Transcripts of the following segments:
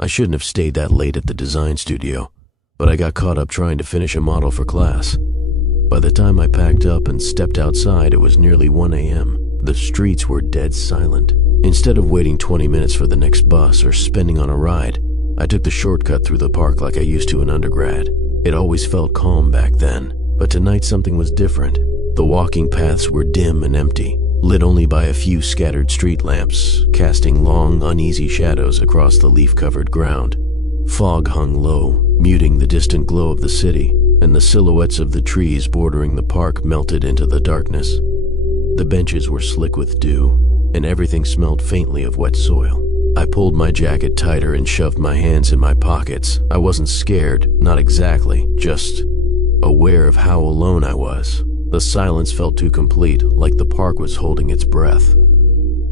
I shouldn't have stayed that late at the design studio, but I got caught up trying to finish a model for class. By the time I packed up and stepped outside, it was nearly 1 a.m. The streets were dead silent. Instead of waiting 20 minutes for the next bus or spending on a ride, I took the shortcut through the park like I used to in undergrad. It always felt calm back then, but tonight something was different. The walking paths were dim and empty, lit only by a few scattered street lamps, casting long, uneasy shadows across the leaf-covered ground. Fog hung low, muting the distant glow of the city, and the silhouettes of the trees bordering the park melted into the darkness. The benches were slick with dew, and everything smelled faintly of wet soil. I pulled my jacket tighter and shoved my hands in my pockets. I wasn't scared, not exactly, just aware of how alone I was. The silence felt too complete, like the park was holding its breath.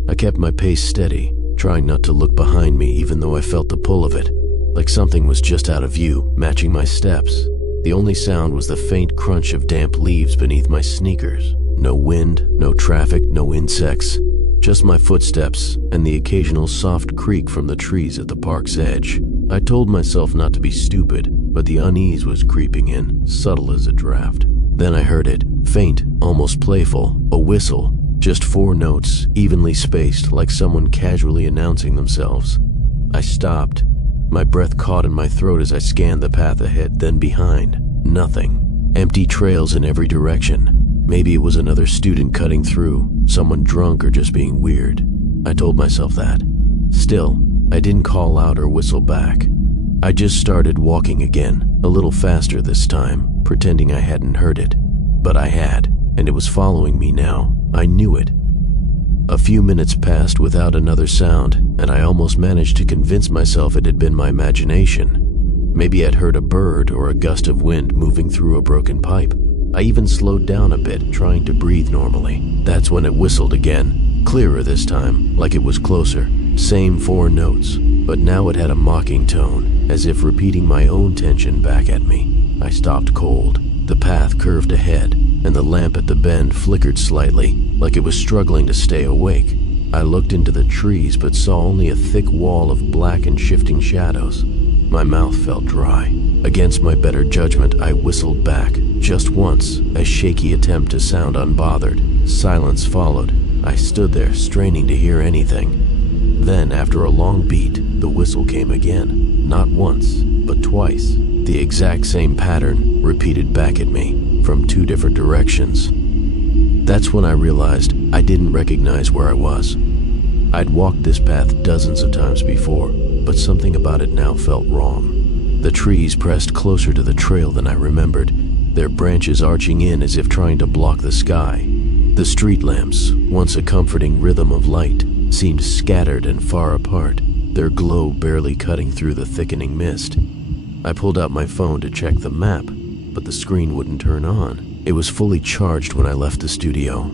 I kept my pace steady, trying not to look behind me even though I felt the pull of it, like something was just out of view, matching my steps. The only sound was the faint crunch of damp leaves beneath my sneakers. No wind, no traffic, no insects. Just my footsteps and the occasional soft creak from the trees at the park's edge. I told myself not to be stupid, but the unease was creeping in, subtle as a draft. Then I heard it, faint, almost playful, a whistle, just 4 notes, evenly spaced, like someone casually announcing themselves. I stopped. My breath caught in my throat as I scanned the path ahead, then behind. Nothing. Empty trails in every direction. Maybe it was another student cutting through, someone drunk or just being weird. I told myself that. Still, I didn't call out or whistle back. I just started walking again, a little faster this time, pretending I hadn't heard it. But I had, and it was following me now. I knew it. A few minutes passed without another sound, and I almost managed to convince myself it had been my imagination. Maybe I'd heard a bird or a gust of wind moving through a broken pipe. I even slowed down a bit, trying to breathe normally. That's when it whistled again, clearer this time, like it was closer. Same 4 notes, but now it had a mocking tone, as if repeating my own tension back at me. I stopped cold. The path curved ahead, and the lamp at the bend flickered slightly, like it was struggling to stay awake. I looked into the trees, but saw only a thick wall of black and shifting shadows. My mouth felt dry. Against my better judgment, I whistled back, just once, a shaky attempt to sound unbothered. Silence followed. I stood there, straining to hear anything. Then, after a long beat, the whistle came again. Not once, but twice. The exact same pattern, repeated back at me, from 2 different directions. That's when I realized I didn't recognize where I was. I'd walked this path dozens of times before, but something about it now felt wrong. The trees pressed closer to the trail than I remembered, their branches arching in as if trying to block the sky. The street lamps, once a comforting rhythm of light, seemed scattered and far apart, their glow barely cutting through the thickening mist. I pulled out my phone to check the map, but the screen wouldn't turn on. It was fully charged when I left the studio.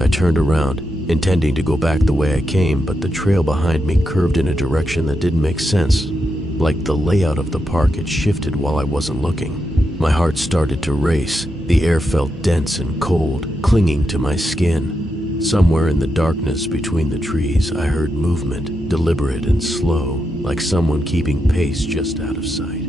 I turned around, intending to go back the way I came, but the trail behind me curved in a direction that didn't make sense. Like the layout of the park had shifted while I wasn't looking. My heart started to race. The air felt dense and cold, clinging to my skin. Somewhere in the darkness between the trees, I heard movement, deliberate and slow, like someone keeping pace just out of sight.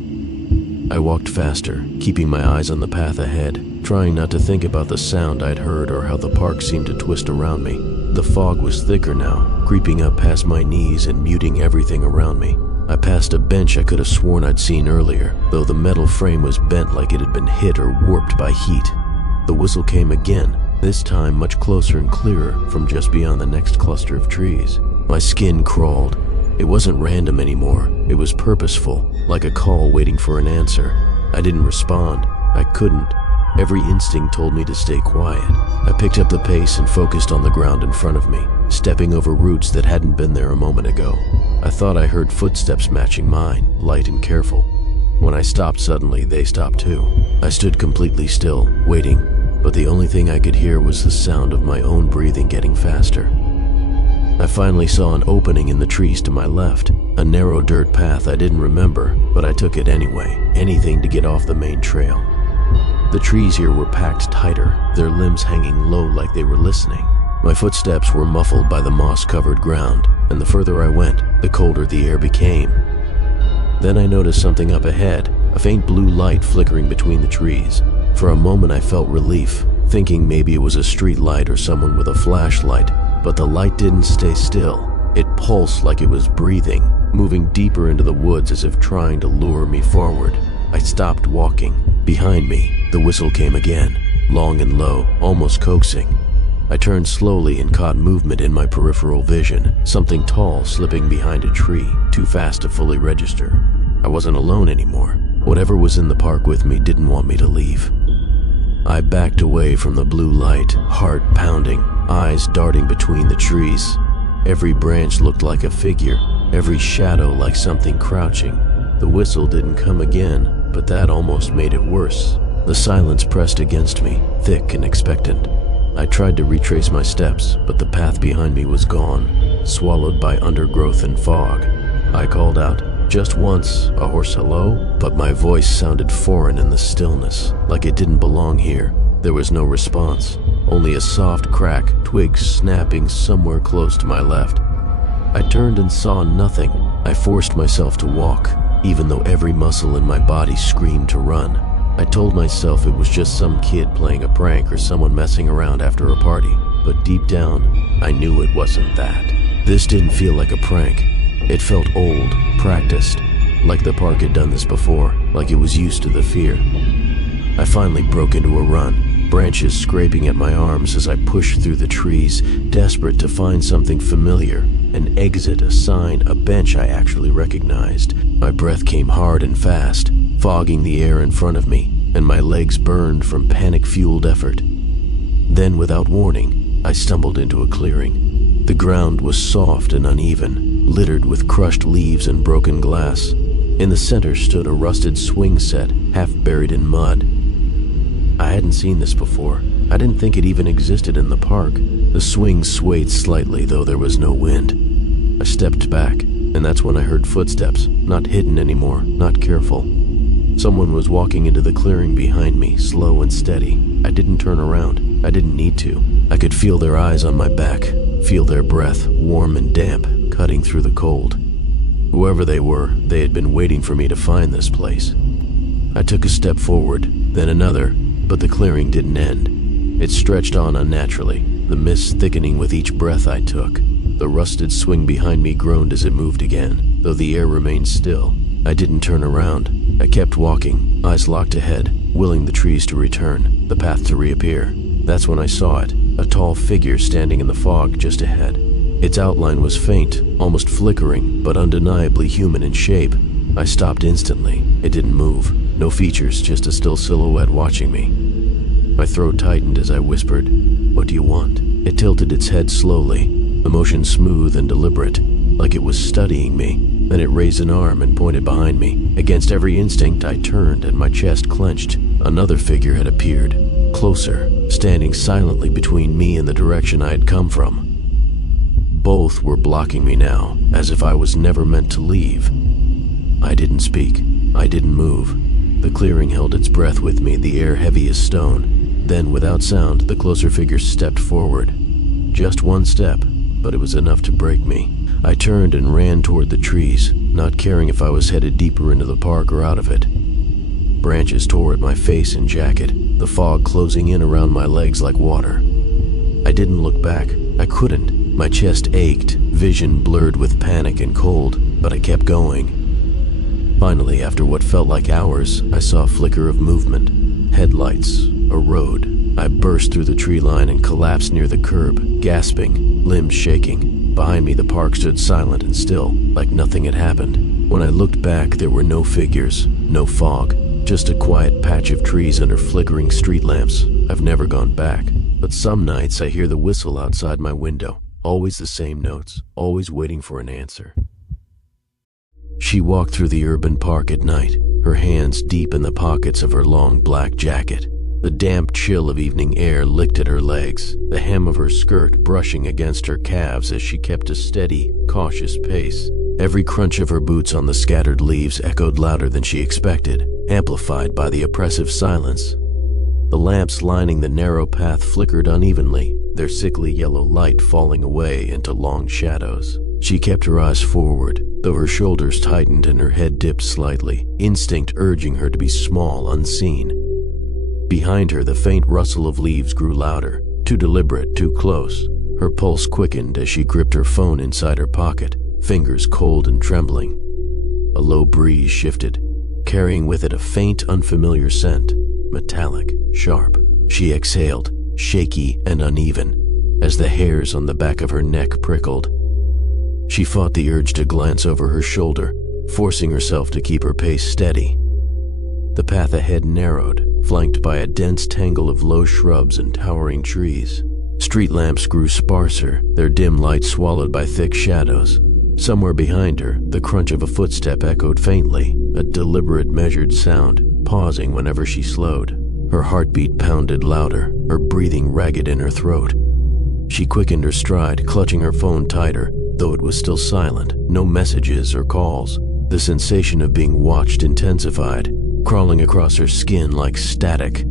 I walked faster, keeping my eyes on the path ahead, trying not to think about the sound I'd heard or how the park seemed to twist around me. The fog was thicker now, creeping up past my knees and muting everything around me. I passed a bench I could have sworn I'd seen earlier, though the metal frame was bent like it had been hit or warped by heat. The whistle came again, this time much closer and clearer from just beyond the next cluster of trees. My skin crawled. It wasn't random anymore. It was purposeful, like a call waiting for an answer. I didn't respond. I couldn't. Every instinct told me to stay quiet. I picked up the pace and focused on the ground in front of me, stepping over roots that hadn't been there a moment ago. I thought I heard footsteps matching mine, light and careful. When I stopped suddenly, they stopped too. I stood completely still, waiting, but the only thing I could hear was the sound of my own breathing getting faster. I finally saw an opening in the trees to my left, a narrow dirt path I didn't remember, but I took it anyway, anything to get off the main trail. The trees here were packed tighter, their limbs hanging low like they were listening. My footsteps were muffled by the moss-covered ground, and the further I went, the colder the air became. Then I noticed something up ahead, a faint blue light flickering between the trees. For a moment I felt relief, thinking maybe it was a street light or someone with a flashlight, but the light didn't stay still. It pulsed like it was breathing, moving deeper into the woods as if trying to lure me forward. I stopped walking. Behind me, the whistle came again, long and low, almost coaxing. I turned slowly and caught movement in my peripheral vision, something tall slipping behind a tree, too fast to fully register. I wasn't alone anymore. Whatever was in the park with me didn't want me to leave. I backed away from the blue light, heart pounding, eyes darting between the trees. Every branch looked like a figure, every shadow like something crouching. The whistle didn't come again, but that almost made it worse. The silence pressed against me, thick and expectant. I tried to retrace my steps, but the path behind me was gone, swallowed by undergrowth and fog. I called out, just once, a hoarse hello, but my voice sounded foreign in the stillness, like it didn't belong here. There was no response, only a soft crack, twigs snapping somewhere close to my left. I turned and saw nothing. I forced myself to walk, even though every muscle in my body screamed to run. I told myself it was just some kid playing a prank or someone messing around after a party, but deep down, I knew it wasn't that. This didn't feel like a prank. It felt old, practiced, like the park had done this before, like it was used to the fear. I finally broke into a run, branches scraping at my arms as I pushed through the trees, desperate to find something familiar, an exit, a sign, a bench I actually recognized. My breath came hard and fast, fogging the air in front of me, and my legs burned from panic-fueled effort. Then, without warning, I stumbled into a clearing. The ground was soft and uneven, littered with crushed leaves and broken glass. In the center stood a rusted swing set, half buried in mud. I hadn't seen this before. I didn't think it even existed in the park. The swing swayed slightly, though there was no wind. I stepped back, and that's when I heard footsteps, not hidden anymore, not careful. Someone was walking into the clearing behind me, slow and steady. I didn't turn around. I didn't need to. I could feel their eyes on my back, feel their breath, warm and damp, cutting through the cold. Whoever they were, they had been waiting for me to find this place. I took a step forward, then another, but the clearing didn't end. It stretched on unnaturally, the mist thickening with each breath I took. The rusted swing behind me groaned as it moved again, though the air remained still. I didn't turn around. I kept walking, eyes locked ahead, willing the trees to return, the path to reappear. That's when I saw it, a tall figure standing in the fog just ahead. Its outline was faint, almost flickering, but undeniably human in shape. I stopped instantly. It didn't move. No features, just a still silhouette watching me. My throat tightened as I whispered, "What do you want?" It tilted its head slowly, the motion smooth and deliberate, like it was studying me. Then it raised an arm and pointed behind me. Against every instinct, I turned and my chest clenched. Another figure had appeared, closer, standing silently between me and the direction I had come from. Both were blocking me now, as if I was never meant to leave. I didn't speak. I didn't move. The clearing held its breath with me, the air heavy as stone. Then, without sound, the closer figure stepped forward. Just one step, but it was enough to break me. I turned and ran toward the trees, not caring if I was headed deeper into the park or out of it. Branches tore at my face and jacket, the fog closing in around my legs like water. I didn't look back. I couldn't. My chest ached, vision blurred with panic and cold, but I kept going. Finally, after what felt like hours, I saw a flicker of movement. Headlights, a road. I burst through the tree line and collapsed near the curb, gasping, limbs shaking. Behind me, the park stood silent and still, like nothing had happened. When I looked back, there were no figures, no fog, just a quiet patch of trees under flickering street lamps. I've never gone back, but some nights I hear the whistle outside my window, always the same notes, always waiting for an answer. She walked through the urban park at night, her hands deep in the pockets of her long black jacket. The damp chill of evening air licked at her legs, the hem of her skirt brushing against her calves as she kept a steady, cautious pace. Every crunch of her boots on the scattered leaves echoed louder than she expected, amplified by the oppressive silence. The lamps lining the narrow path flickered unevenly, their sickly yellow light falling away into long shadows. She kept her eyes forward, though her shoulders tightened and her head dipped slightly, instinct urging her to be small, unseen. Behind her, the faint rustle of leaves grew louder, too deliberate, too close. Her pulse quickened as she gripped her phone inside her pocket, fingers cold and trembling. A low breeze shifted, carrying with it a faint, unfamiliar scent, metallic, sharp. She exhaled, shaky and uneven, as the hairs on the back of her neck prickled. She fought the urge to glance over her shoulder, forcing herself to keep her pace steady. The path ahead narrowed, flanked by a dense tangle of low shrubs and towering trees. Street lamps grew sparser, their dim light swallowed by thick shadows. Somewhere behind her, the crunch of a footstep echoed faintly, a deliberate, measured sound, pausing whenever she slowed. Her heartbeat pounded louder, her breathing ragged in her throat. She quickened her stride, clutching her phone tighter, though it was still silent, no messages or calls. The sensation of being watched intensified, crawling across her skin like static.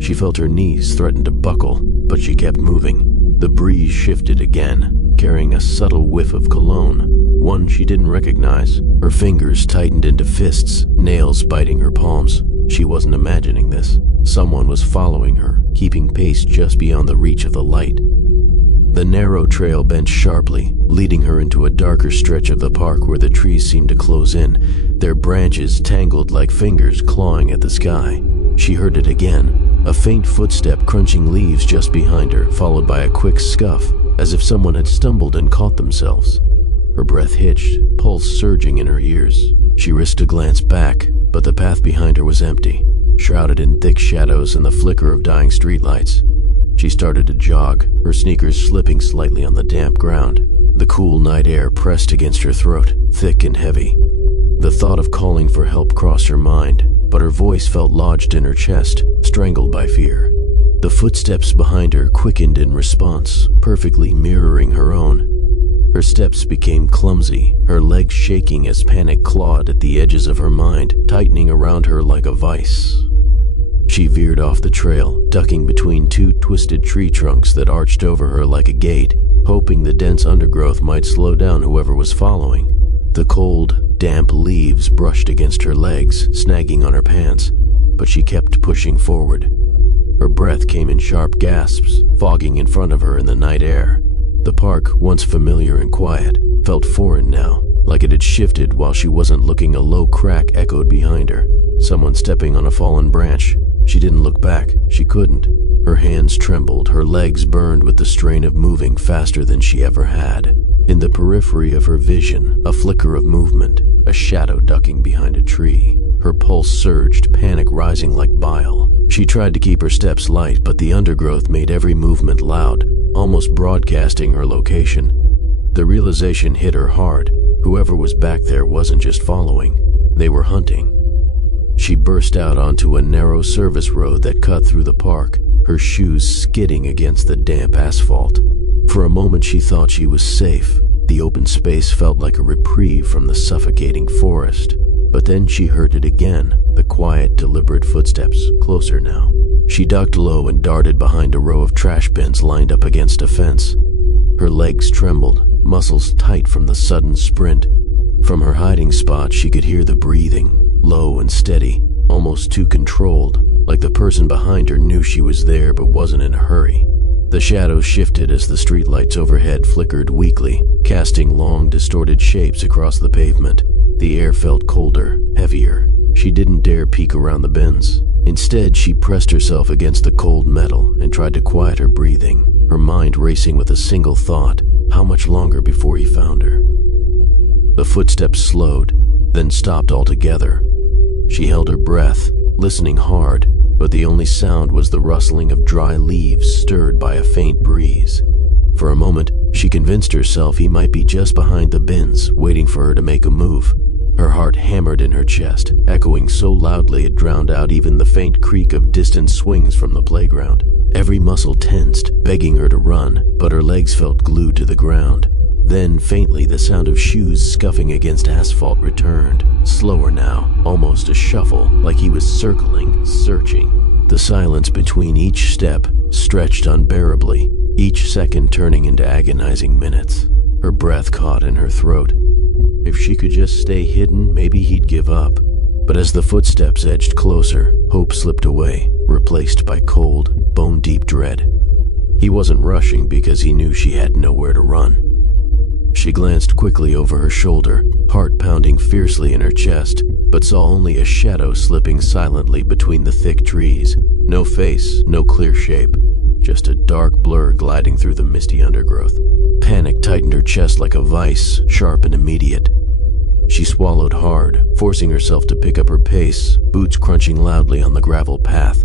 She felt her knees threaten to buckle, but she kept moving. The breeze shifted again, carrying a subtle whiff of cologne, one she didn't recognize. Her fingers tightened into fists, nails biting her palms. She wasn't imagining this. Someone was following her, keeping pace just beyond the reach of the light. The narrow trail bent sharply, leading her into a darker stretch of the park where the trees seemed to close in, their branches tangled like fingers clawing at the sky. She heard it again, a faint footstep crunching leaves just behind her, followed by a quick scuff, as if someone had stumbled and caught themselves. Her breath hitched, pulse surging in her ears. She risked a glance back, but the path behind her was empty, shrouded in thick shadows and the flicker of dying streetlights. She started to jog, her sneakers slipping slightly on the damp ground. The cool night air pressed against her throat, thick and heavy. The thought of calling for help crossed her mind, but her voice felt lodged in her chest, strangled by fear. The footsteps behind her quickened in response, perfectly mirroring her own. Her steps became clumsy, her legs shaking as panic clawed at the edges of her mind, tightening around her like a vice. She veered off the trail, ducking between two twisted tree trunks that arched over her like a gate, hoping the dense undergrowth might slow down whoever was following. The cold, damp leaves brushed against her legs, snagging on her pants, but she kept pushing forward. Her breath came in sharp gasps, fogging in front of her in the night air. The park, once familiar and quiet, felt foreign now, like it had shifted while she wasn't looking. A low crack echoed behind her, someone stepping on a fallen branch. She didn't look back. She couldn't. Her hands trembled, her legs burned with the strain of moving faster than she ever had. In the periphery of her vision, a flicker of movement, a shadow ducking behind a tree. Her pulse surged, panic rising like bile. She tried to keep her steps light, but the undergrowth made every movement loud, almost broadcasting her location. The realization hit her hard. Whoever was back there wasn't just following, they were hunting. She burst out onto a narrow service road that cut through the park, her shoes skidding against the damp asphalt. For a moment she thought she was safe. The open space felt like a reprieve from the suffocating forest. But then she heard it again, the quiet, deliberate footsteps, closer now. She ducked low and darted behind a row of trash bins lined up against a fence. Her legs trembled, muscles tight from the sudden sprint. From her hiding spot she could hear the breathing, low and steady, almost too controlled, like the person behind her knew she was there but wasn't in a hurry. The shadows shifted as the streetlights overhead flickered weakly, casting long, distorted shapes across the pavement. The air felt colder, heavier. She didn't dare peek around the bins. Instead, she pressed herself against the cold metal and tried to quiet her breathing, her mind racing with a single thought: how much longer before he found her? The footsteps slowed, then stopped altogether. She held her breath, listening hard, but the only sound was the rustling of dry leaves stirred by a faint breeze. For a moment, she convinced herself he might be just behind the bins, waiting for her to make a move. Her heart hammered in her chest, echoing so loudly it drowned out even the faint creak of distant swings from the playground. Every muscle tensed, begging her to run, but her legs felt glued to the ground. Then, faintly, the sound of shoes scuffing against asphalt returned, slower now, almost a shuffle, like he was circling, searching. The silence between each step stretched unbearably, each second turning into agonizing minutes. her breath caught in her throat. If she could just stay hidden, maybe he'd give up. But as the footsteps edged closer, hope slipped away, replaced by cold, bone-deep dread. He wasn't rushing because he knew she had nowhere to run. She glanced quickly over her shoulder, heart pounding fiercely in her chest, but saw only a shadow slipping silently between the thick trees. No face, no clear shape, just a dark blur gliding through the misty undergrowth. Panic tightened her chest like a vice, sharp and immediate. She swallowed hard, forcing herself to pick up her pace, boots crunching loudly on the gravel path,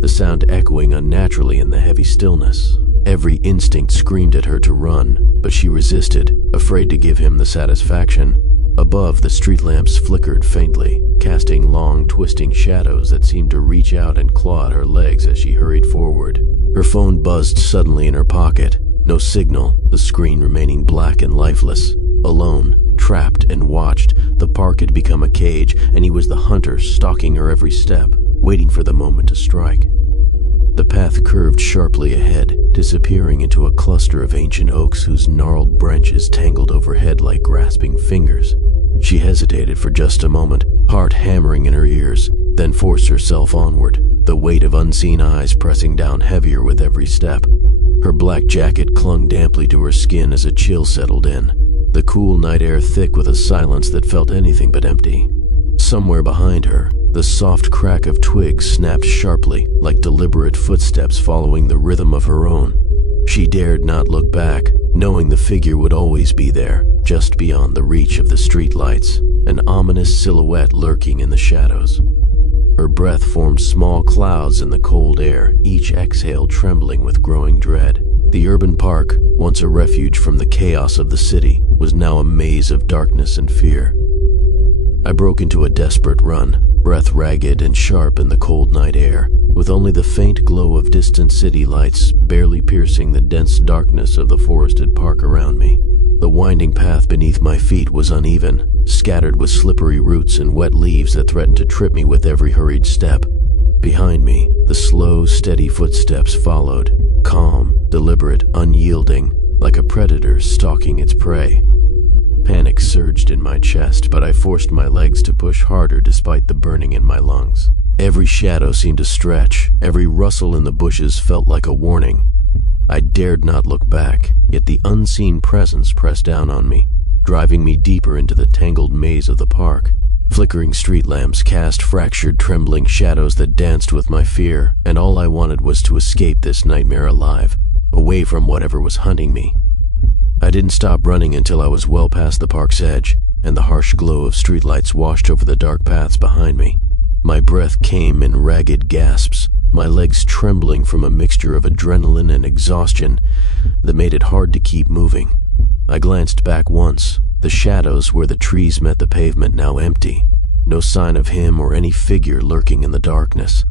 the sound echoing unnaturally in the heavy stillness. Every instinct screamed at her to run, but she resisted, afraid to give him the satisfaction. Above, the street lamps flickered faintly, casting long, twisting shadows that seemed to reach out and claw at her legs as she hurried forward. Her phone buzzed suddenly in her pocket. No signal, the screen remaining black and lifeless. Alone, trapped and watched, the park had become a cage, and he was the hunter stalking her every step, waiting for the moment to strike. The path curved sharply ahead, disappearing into a cluster of ancient oaks whose gnarled branches tangled overhead like grasping fingers. She hesitated for just a moment, heart hammering in her ears, then forced herself onward, the weight of unseen eyes pressing down heavier with every step. Her black jacket clung damply to her skin as a chill settled in, the cool night air thick with a silence that felt anything but empty. Somewhere behind her, the soft crack of twigs snapped sharply, like deliberate footsteps following the rhythm of her own. She dared not look back, knowing the figure would always be there, just beyond the reach of the streetlights, an ominous silhouette lurking in the shadows. Her breath formed small clouds in the cold air, each exhale trembling with growing dread. The urban park, once a refuge from the chaos of the city, was now a maze of darkness and fear. I broke into a desperate run, breath ragged and sharp in the cold night air, with only the faint glow of distant city lights barely piercing the dense darkness of the forested park around me. The winding path beneath my feet was uneven, scattered with slippery roots and wet leaves that threatened to trip me with every hurried step. Behind me, the slow, steady footsteps followed, calm, deliberate, unyielding, like a predator stalking its prey. Panic surged in my chest, but I forced my legs to push harder despite the burning in my lungs. Every shadow seemed to stretch, every rustle in the bushes felt like a warning. I dared not look back, yet the unseen presence pressed down on me, driving me deeper into the tangled maze of the park. Flickering street lamps cast fractured, trembling shadows that danced with my fear, and all I wanted was to escape this nightmare alive, away from whatever was hunting me. I didn't stop running until I was well past the park's edge, and the harsh glow of streetlights washed over the dark paths behind me. My breath came in ragged gasps, my legs trembling from a mixture of adrenaline and exhaustion that made it hard to keep moving. I glanced back once, the shadows where the trees met the pavement now empty, no sign of him or any figure lurking in the darkness.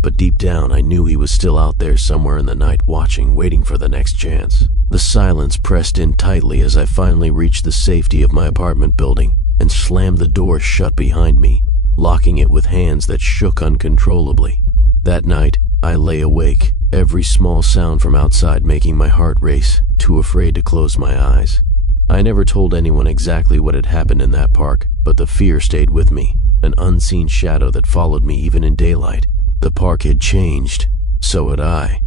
But deep down I knew he was still out there somewhere in the night watching, waiting for the next chance. The silence pressed in tightly as I finally reached the safety of my apartment building and slammed the door shut behind me, locking it with hands that shook uncontrollably. That night, I lay awake, every small sound from outside making my heart race, too afraid to close my eyes. I never told anyone exactly what had happened in that park, but the fear stayed with me, an unseen shadow that followed me even in daylight. The park had changed, so had I.